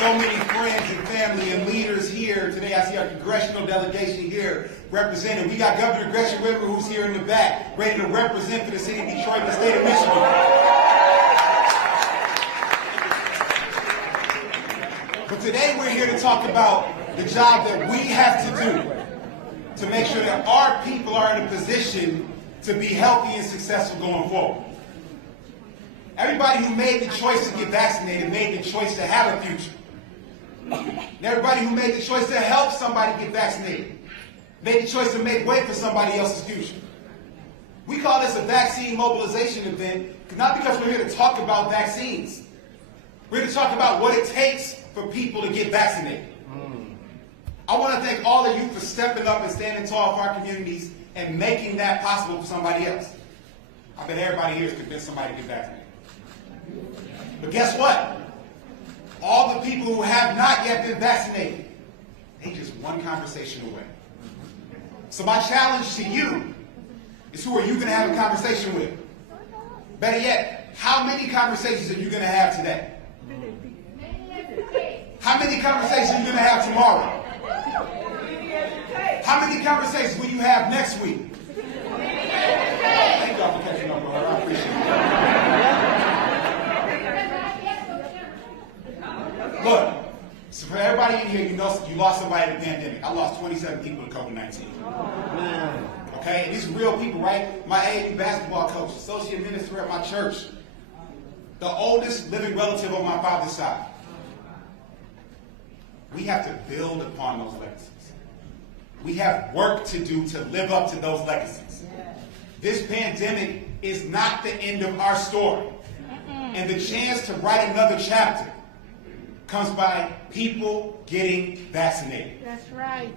so many friends and family and leaders here today. I see our congressional delegation here represented. We got Governor Whitmer, who's here in the back, ready to represent for the city of Detroit and the state of Michigan. But today we're here to talk about the job that we have to do to make sure that our people are in a position to be healthy and successful going forward. Everybody who made the choice to get vaccinated made the choice to have a future. And everybody who made the choice to help somebody get vaccinated made the choice to make way for somebody else's future. We call this a vaccine mobilization event, not because we're here to talk about vaccines. We're here to talk about what it takes for people to get vaccinated. I want to thank all of you for stepping up and standing tall for our communities and making that possible for somebody else. I bet everybody here is convinced somebody to get vaccinated. But guess what? All the people who have not yet been vaccinated, they just one conversation away. So my challenge to you is, who are you going to have a conversation with? Better yet, how many conversations are you going to have today? How many conversations are you going to have tomorrow? How many conversations will you have next week? Thank y'all for catching up, brother. I appreciate it. Look, so for everybody in here, you know you lost somebody in the pandemic. I lost 27 people to COVID-19. Okay, and these are real people, right? My AAU basketball coach, associate minister at my church, the oldest living relative on my father's side. We have to build upon those legacies. We have work to do to live up to those legacies. This pandemic is not the end of our story. And the chance to write another chapter comes by people getting vaccinated. That's right.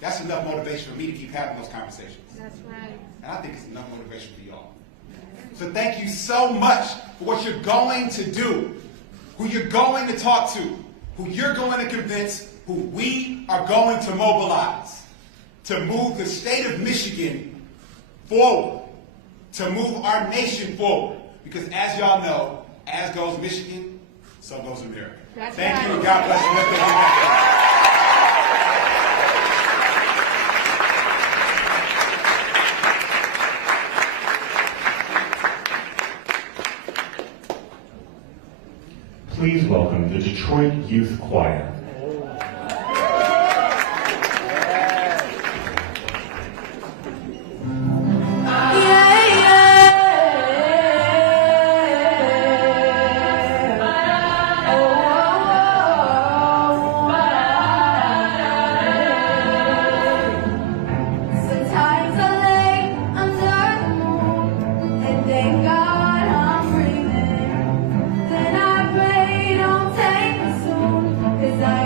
That's enough motivation for me to keep having those conversations. That's right. And I think it's enough motivation for y'all. So thank you so much for what you're going to do, who you're going to talk to, who you're going to convince, who we are going to mobilize to move the state of Michigan forward, to move our nation forward. Because as y'all know, as goes Michigan, so goes America. That's Thank right. you, and God bless you. Let's get back. Please welcome the Detroit Youth Choir. Cause I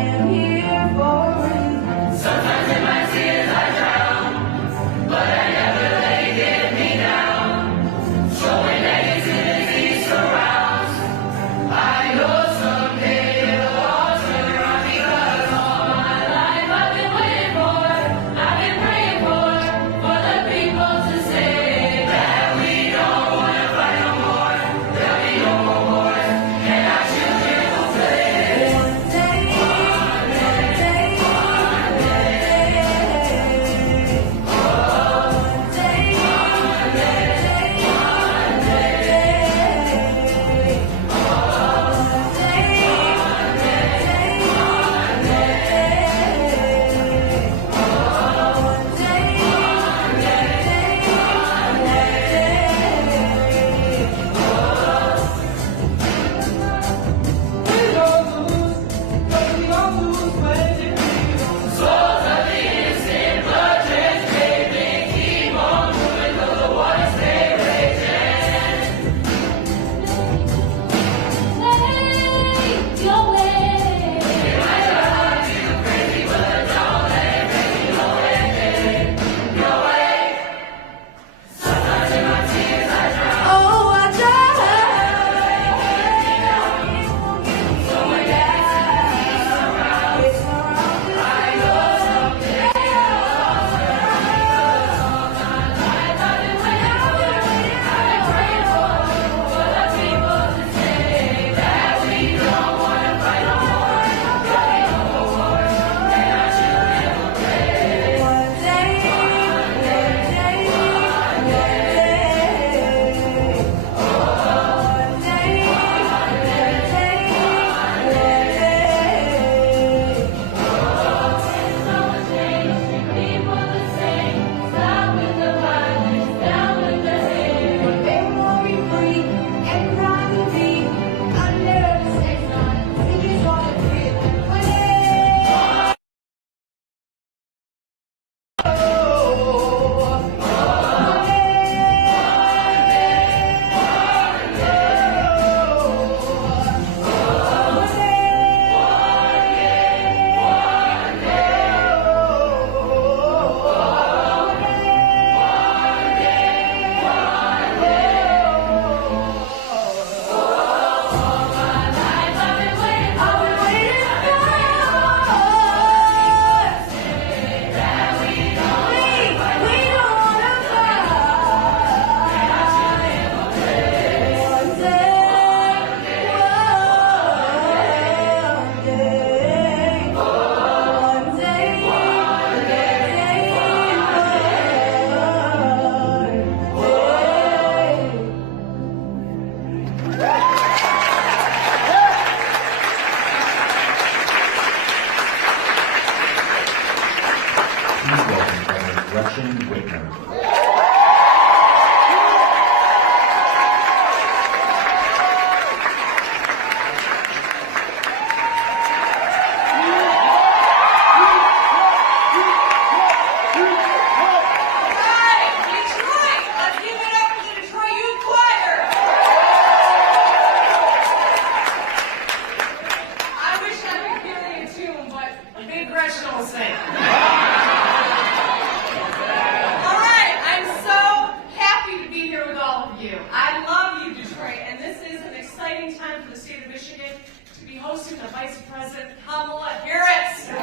hosting the Vice President Kamala Harris. And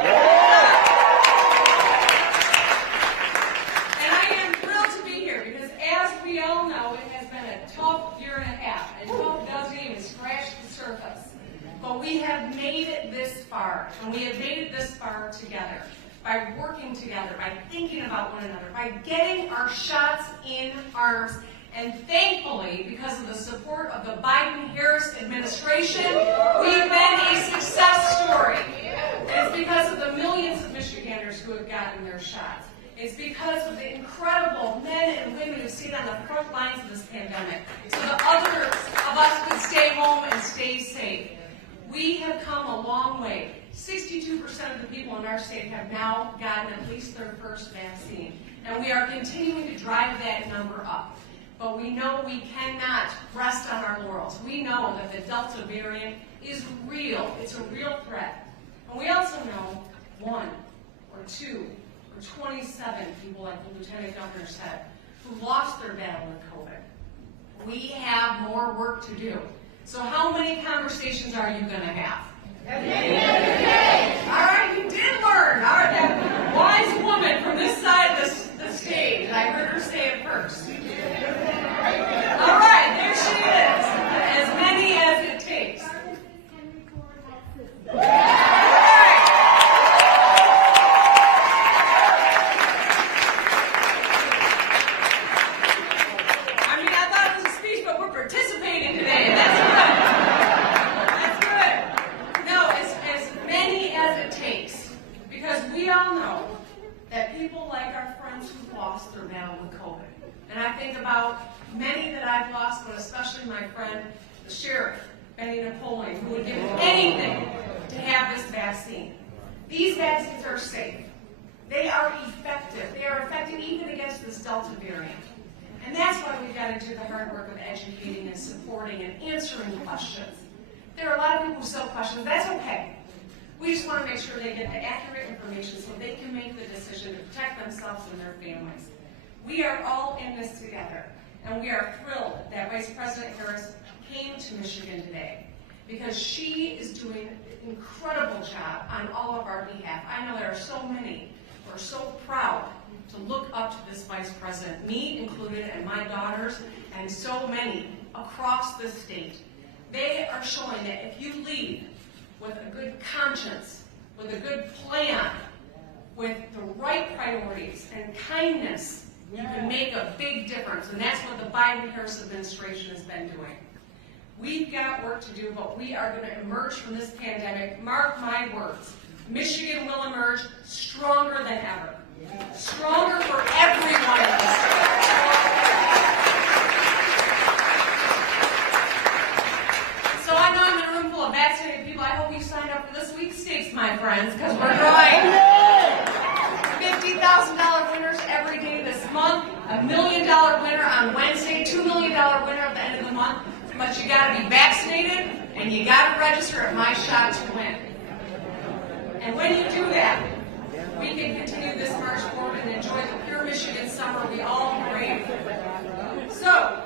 I am thrilled to be here because, as we all know, it has been a tough year and a half, and tough doesn't even scratch the surface. But we have made it this far, and we have made it this far together, by working together, by thinking about one another, by getting our shots in arms. And thankfully, because of the support of the Biden-Harris administration, we've been a success story. And it's because of the millions of Michiganders who have gotten their shots. It's because of the incredible men and women who stayed on the front lines of this pandemic, so that others of us could stay home and stay safe. We have come a long way. 62% of the people in our state have now gotten at least their first vaccine. And we are continuing to drive that number up. But we know we cannot rest on our laurels. We know that the Delta variant is real. It's a real threat. And we also know 1 or 2 or 27 people, like the Lieutenant Governor said, who lost their battle with COVID. We have more work to do. So how many conversations are you going to have? All right, you did learn. All right, that wise woman from this side of the stage. I heard her say it first. All right, there she is. As many as it takes. I mean, I thought it was a speech, but we're participating today. That's good. No, as many as it takes. Because we all know that people like our friends who lost their battle with COVID. And I think about many that I've lost, but especially my friend, the sheriff, Benny Napoleon, who would give anything to have this vaccine. These vaccines are safe. They are effective. They are effective even against this Delta variant. And that's why we've got to do the hard work of educating and supporting and answering questions. There are a lot of people who still questions. That's okay. We just want to make sure they get the accurate information so they can make the decision to protect themselves and their families. We are all in this together, and we are thrilled that Vice President Harris came to Michigan today because she is doing an incredible job on all of our behalf. I know there are so many who are so proud to look up to this Vice President, me included, and my daughters, and so many across the state. They are showing that if you lead with a good conscience, with a good plan, with the right priorities and kindness, you can make a big difference, and that's what the Biden-Harris administration has been doing. We've got work to do, but we are going to emerge from this pandemic. Mark my words. Michigan will emerge stronger than ever. Stronger for everyone in this state. So I know I'm in a room full of vaccinated people. I hope you signed up for this week's stakes, my friends, because we're drawing $50,000 winners every day this month, $1 million winner on Wednesday, $2 million winner at the end of the month. But you got to be vaccinated and you got to register at My Shot to Win. And when you do that, we can continue this march forward and enjoy the pure Michigan summer we all crave. So,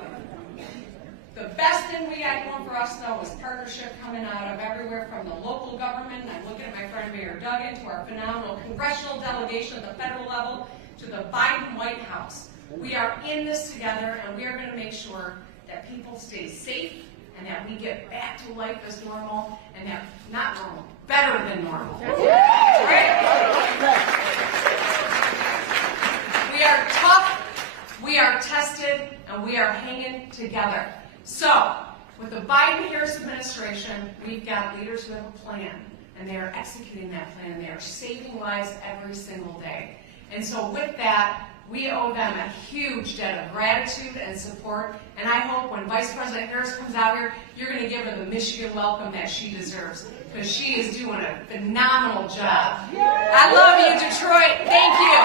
the best thing we got going for us, though, is partnership coming out of everywhere from the local government, and I'm looking at my friend Mayor Duggan, to our phenomenal congressional delegation at the federal level, to the Biden White House. We are in this together, and we are going to make sure that people stay safe and that we get back to life as normal, and that, not normal, better than normal. Right? We are tough, we are tested, and we are hanging together. So, with the Biden-Harris administration, we've got leaders who have a plan, and they are executing that plan, and they are saving lives every single day. And so with that, we owe them a huge debt of gratitude and support, and I hope when Vice President Harris comes out here, you're going to give her the Michigan welcome that she deserves, because she is doing a phenomenal job. I love you, Detroit. Thank you.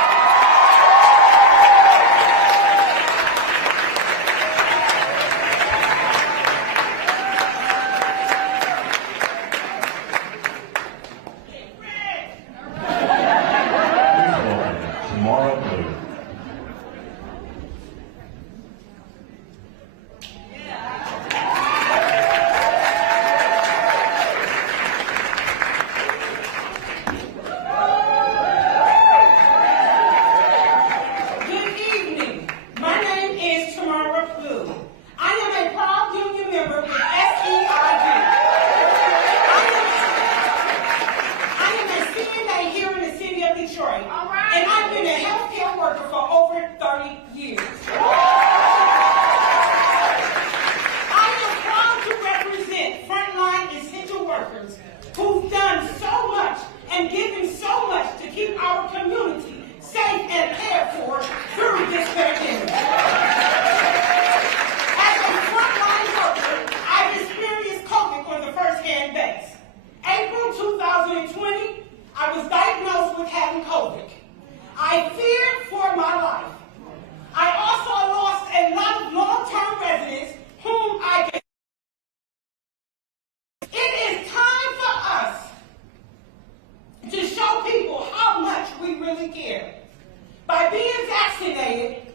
vaccinated,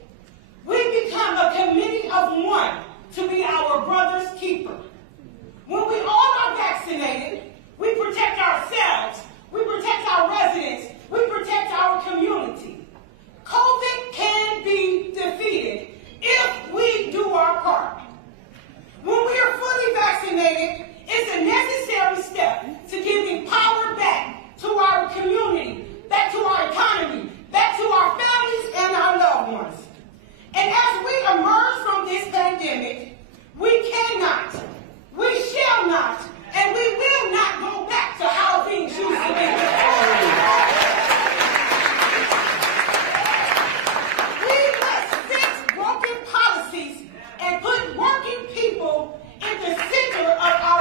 we become a committee of one to be our brother's keeper. When we all are vaccinated, we protect ourselves, we protect our residents, we protect our community. COVID can be defeated if we do our part. When we are fully vaccinated, it's a necessary step to giving power back to our community, back to our economy, back to our families and our loved ones. And as we emerge from this pandemic, we cannot, we shall not, and we will not go back to how things used to be. We must fix broken policies and put working people in the center of our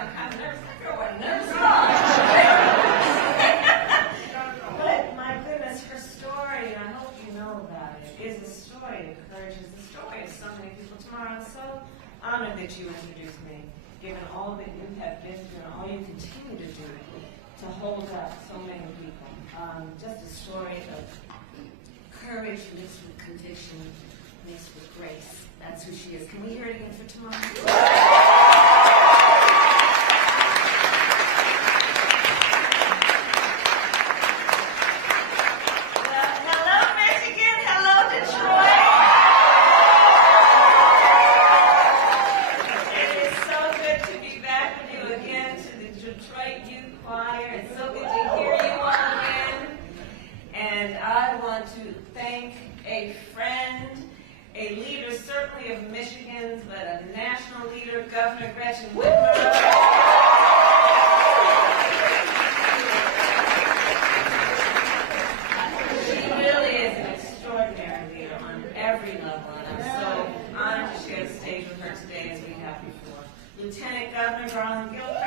I'm kind of nervous. That girl wasn't nervous at all. But my goodness, her story, I hope you know about it, is a story that encourages the story of so many people. Tomorrow, I'm so honored that you introduced me, given all that you have been through and all you continue to do to hold up so many people. Just a story of courage mixed with conviction, mixed with grace. That's who she is. Can we hear it again for tomorrow? Governor Whitmer. She really is an extraordinary leader on every level, and I'm so honored to share the stage with her today as we have before. Lieutenant Governor Garland Gilchrist.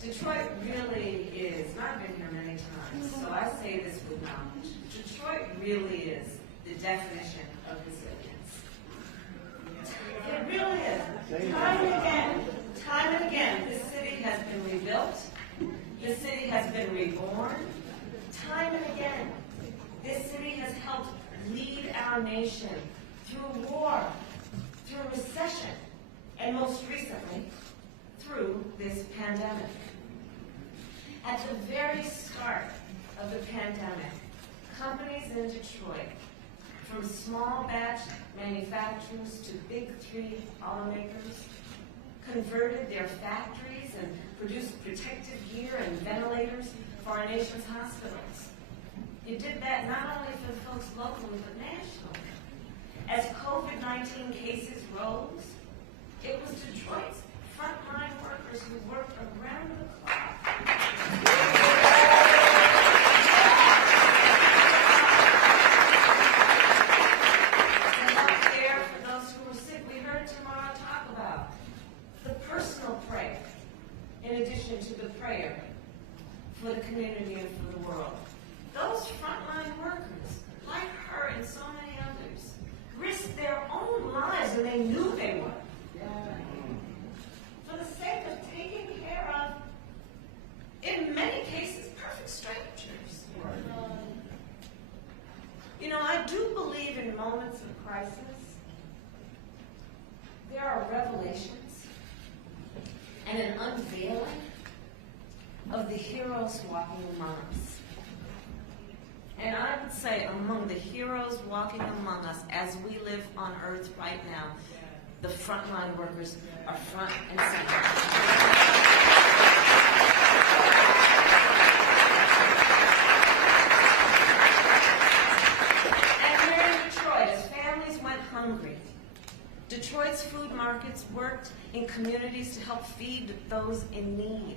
Detroit really is, and I've been here many times, so I say this with knowledge. Detroit really is the definition of resilience. It really is. Time and again, this city has been rebuilt. This city has been reborn. Time and again, this city has helped lead our nation through war, through recession, and most recently, through this pandemic. At the very start of the pandemic, companies in Detroit, from small batch manufacturers to big three automakers, converted their factories and produced protective gear and ventilators for our nation's hospitals. You did that not only for the folks locally, but nationally. As COVID-19 cases rose, it was Detroit's frontline workers who worked around the clock to help care for those who were sick. We heard tomorrow talk about the personal prayer, in addition to the prayer for the community and for the world. Those frontline workers, like her and so many others, risked their own lives, and they knew they were, for the sake of taking care of, in many cases, perfect strangers. You know, I do believe in moments of crisis, there are revelations and an unveiling of the heroes walking among us. And I would say among the heroes walking among us as we live on earth right now, the frontline workers are front and center. And here in Detroit, as families went hungry, Detroit's food markets worked in communities to help feed those in need.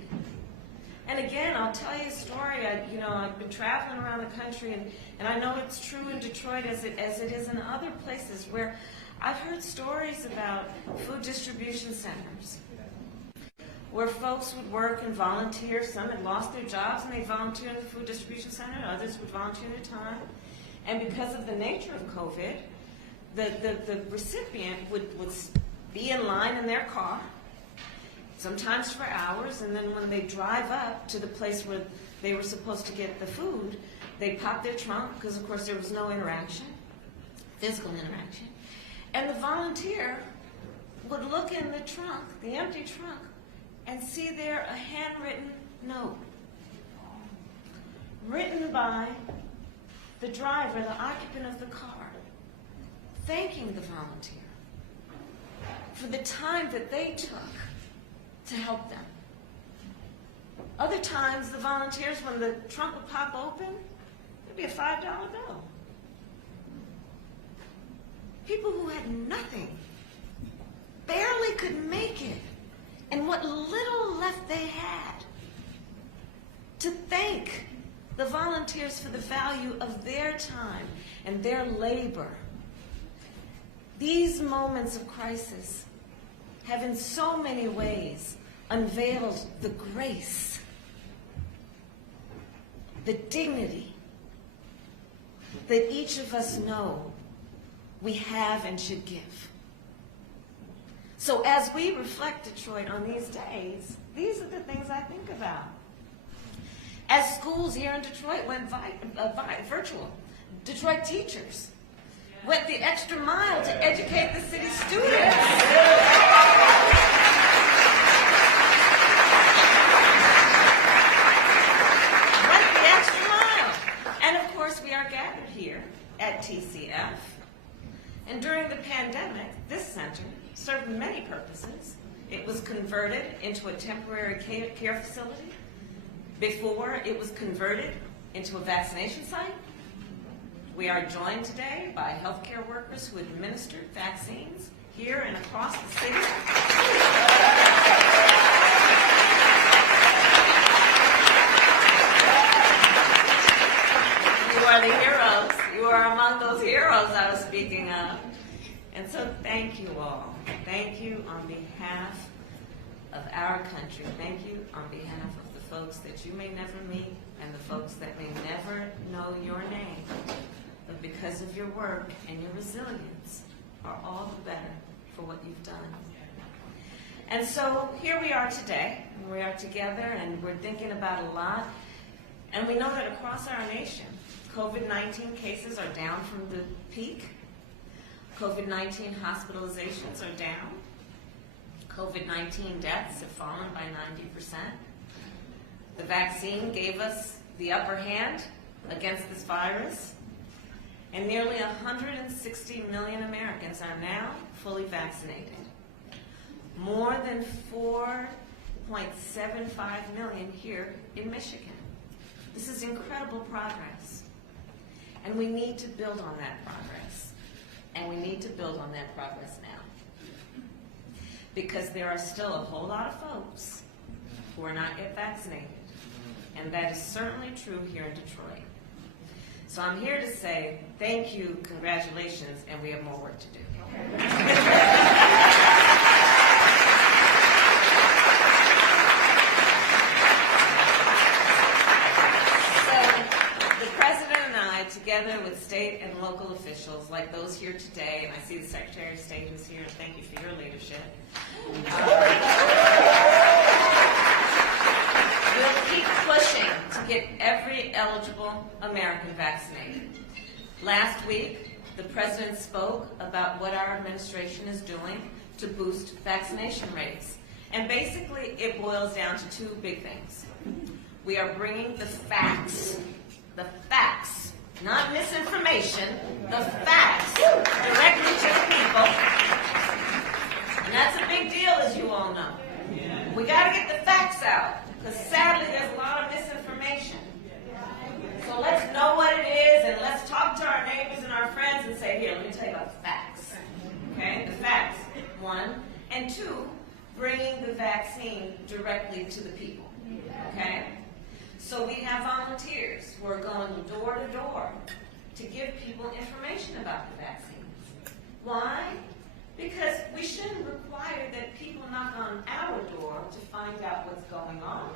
And again, I'll tell you a story. I've been traveling around the country, and I know it's true in Detroit as it is in other places where I've heard stories about food distribution centers where folks would work and volunteer. Some had lost their jobs and they volunteered in the food distribution center. Others would volunteer their time. And because of the nature of COVID, the recipient would be in line in their car, sometimes for hours, and then when they drive up to the place where they were supposed to get the food, They popped their trunk, because of course there was no interaction, physical interaction. And the volunteer would look in the trunk, the empty trunk, and see there a handwritten note written by the driver, the occupant of the car, thanking the volunteer for the time that they took to help them. Other times, the volunteers, when the trunk would pop open, there'd be a $5 bill. People who had nothing, barely could make it, and what little left they had, to thank the volunteers for the value of their time and their labor. These moments of crisis have in so many ways unveiled the grace, the dignity that each of us know we have and should give. So as we reflect Detroit on these days, these are the things I think about. As schools here in Detroit went virtual, Detroit teachers went the extra mile to educate the city students. Went the extra mile. And of course, we are gathered here at TCF. And during the pandemic, this center served many purposes. It was converted into a temporary care facility. Before, it was converted into a vaccination site. We are joined today by healthcare workers who administered vaccines here and across the city. You are the heroes. You are among those heroes I was speaking of. And so thank you all. Thank you on behalf of our country. Thank you on behalf of the folks that you may never meet and the folks that may never know your name. But because of your work and your resilience, are all the better for what you've done. And so here we are today, and we are together, and we're thinking about a lot. And we know that across our nation, COVID-19 cases are down from the peak. COVID-19 hospitalizations are down. COVID-19 deaths have fallen by 90%. The vaccine gave us the upper hand against this virus. And nearly 160 million Americans are now fully vaccinated. More than 4.75 million here in Michigan. This is incredible progress. And we need to build on that progress. And we need to build on that progress now. Because there are still a whole lot of folks who are not yet vaccinated. And that is certainly true here in Detroit. So I'm here to say thank you, congratulations, and we have more work to do. So the President and I, together with state and local officials like those here today, and I see the Secretary of State who's here, and thank you for your leadership. We'll keep pushing to get every eligible American vaccinated. Last week, the President spoke about what our administration is doing to boost vaccination rates. And basically, it boils down to two big things. We are bringing the facts, not misinformation, the facts directly to the people. And that's a big deal, as you all know. We got to get the facts out. Because sadly, there's a lot of misinformation. So let's know what it is, and let's talk to our neighbors and our friends and say, here, let me tell you about the facts. Okay? The facts, one. And two, bringing the vaccine directly to the people. Okay? So we have volunteers who are going door to door to give people information about the vaccines. Why? Because we shouldn't require that people knock on our door to find out what's going on.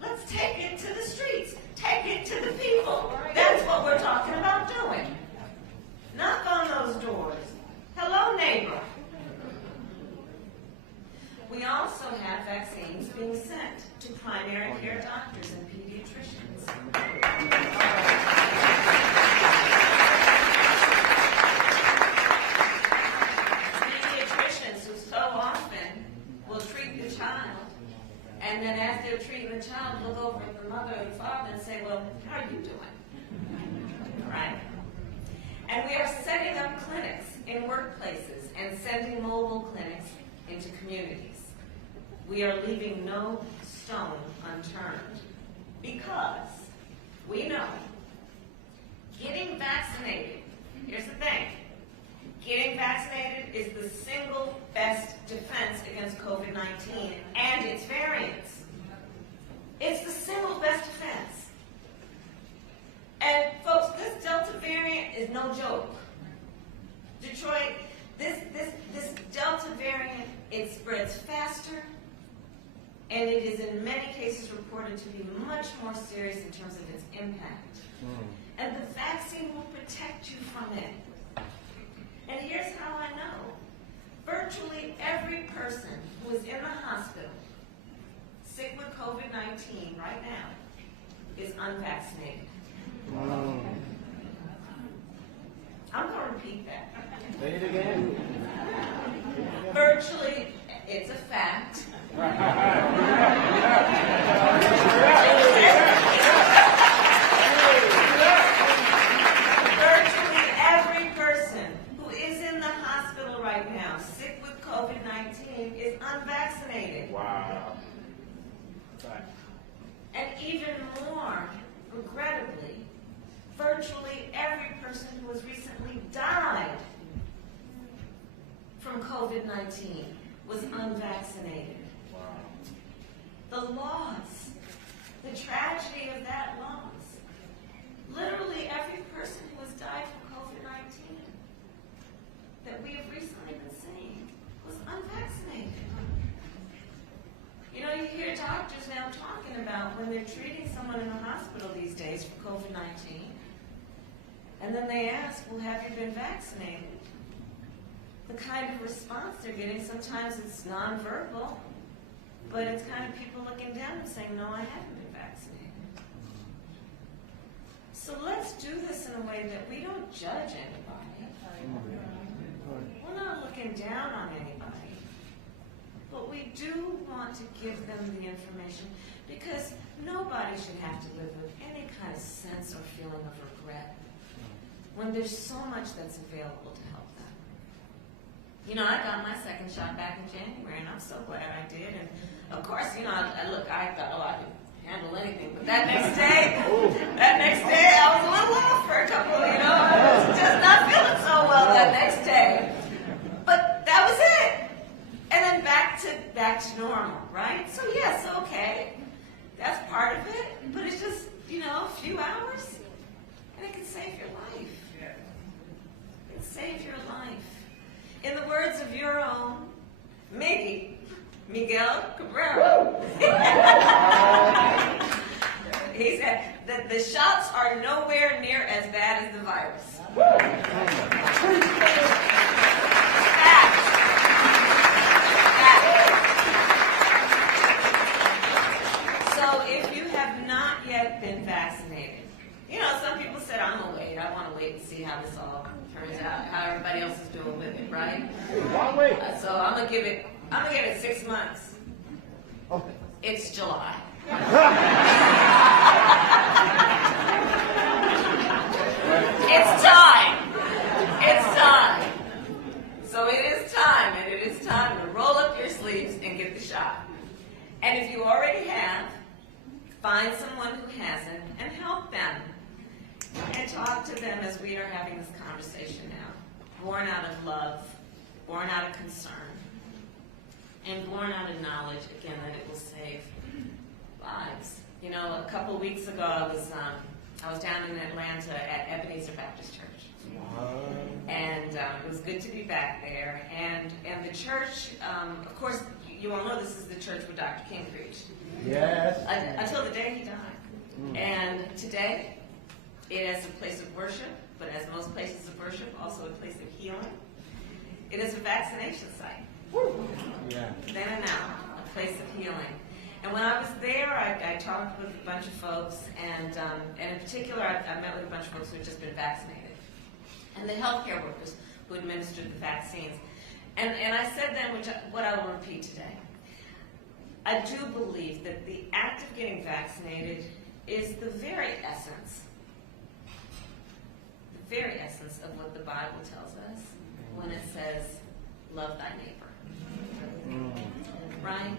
Let's take it to the streets. Take it to the people. That's what we're talking about doing. Knock on those doors. Hello, neighbor. We also have vaccines being sent to primary care doctors and pediatricians. communities. We are leaving no stone unturned because we know getting vaccinated, here's the thing, getting vaccinated is the single best defense against COVID-19 and its variants. It's the single best defense. And folks, this Delta variant is no joke. Detroit, this Delta variant, it spreads faster, and it is in many cases reported to be much more serious in terms of its impact. And the vaccine will protect you from it. And here's how I know. Virtually every person who is in the hospital sick with COVID-19 right now is unvaccinated. I'm going to repeat that. Say it again. Virtually, it's a fact. Virtually every person who is in the hospital right now, sick with COVID-19, is unvaccinated. Wow. And even more, regrettably, virtually every person who has recently died from COVID-19 was unvaccinated. The loss, the tragedy of that loss. Literally every person who has died from COVID-19 that we have recently been seeing was unvaccinated. You know, you hear doctors now talking about when they're treating someone in the hospital these days for COVID-19, and then they ask, well, have you been vaccinated? The kind of response they're getting, sometimes it's nonverbal, but it's kind of people looking down and saying, no, I haven't been vaccinated. So let's do this in a way that we don't judge anybody. We're not looking down on anybody. But we do want to give them the information because nobody should have to live with any kind of sense or feeling of regret when there's so much that's available to help them. You know, I got my second shot back in January, and I'm so glad I did. And of course, you know, I thought, oh, I could handle anything. But that next day, I was a little off for a couple, you know, I was just not feeling so well that next day. But that was it. And then back to normal, right? So yes, okay, that's part of it, but it's just, you know, a few hours, and it can save your life. It can save your life. In the words of your own Miguel Cabrera, he said that the shots are nowhere near as bad as the virus. So if you have not yet been vaccinated, you know, some people said, I'm going to wait. I want to wait and see how this all turns out, how everybody else is doing with it, right? So I'm going to give it 6 months. It's July. It's time. It's time. So it is time, and it is time to roll up your sleeves and get the shot. And if you already have, find someone who hasn't and help them. And talk to them as we are having this conversation now. Born out of love, born out of concern, and born out of knowledge, again, that it will save lives. You know, a couple weeks ago, I was down in Atlanta at Ebenezer Baptist Church. And it was good to be back there. And the church, of course, you all know this is the church where Dr. King preached. Yes. Until the day he died. And today, it is a place of worship, but as most places of worship, also a place of healing. It is a vaccination site. Yeah. Then and now, a place of healing. And when I was there, I talked with a bunch of folks, and in particular, I met with a bunch of folks who had just been vaccinated, and the healthcare workers who administered the vaccines. And I said then, what I will repeat today, I do believe that the act of getting vaccinated is the very essence of what the Bible tells us when it says, love thy neighbor. right?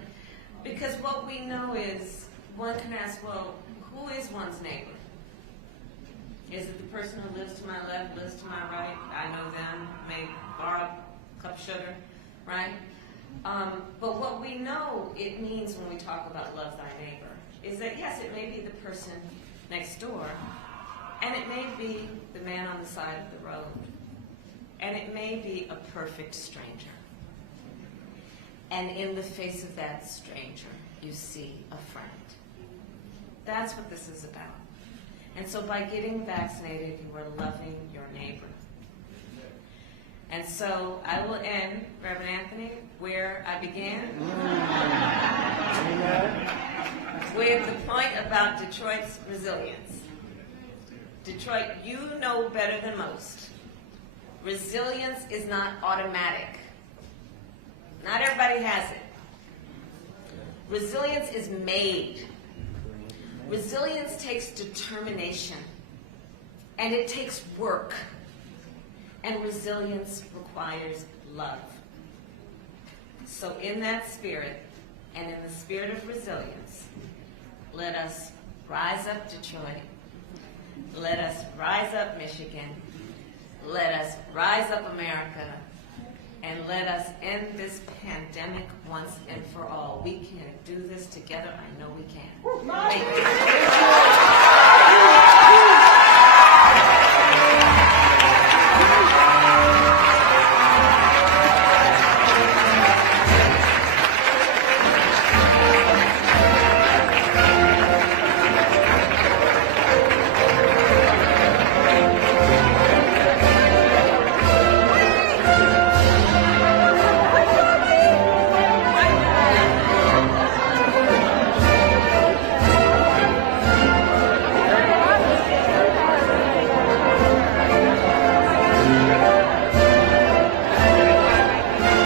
Because what we know is, one can ask, well, who is one's neighbor? Is it the person who lives to my left, lives to my right? I know them, may borrow a cup of sugar, right? But what we know it means when we talk about love thy neighbor is that, yes, it may be the person next door, and it may be the man on the side of the road, and it may be a perfect stranger. And in the face of that stranger, you see a friend. That's what this is about. And so by getting vaccinated, you are loving your neighbor. And so I will end, Reverend Anthony, where I began, with the point about Detroit's resilience. Detroit, you know better than most. Resilience is not automatic. Not everybody has it. Resilience is made. Resilience takes determination, and it takes work, and resilience requires love. So in that spirit, and in the spirit of resilience, let us rise up Detroit, let us rise up Michigan, let us rise up America, and let us end this pandemic once and for all. We can do this together. I know we can. Thank you.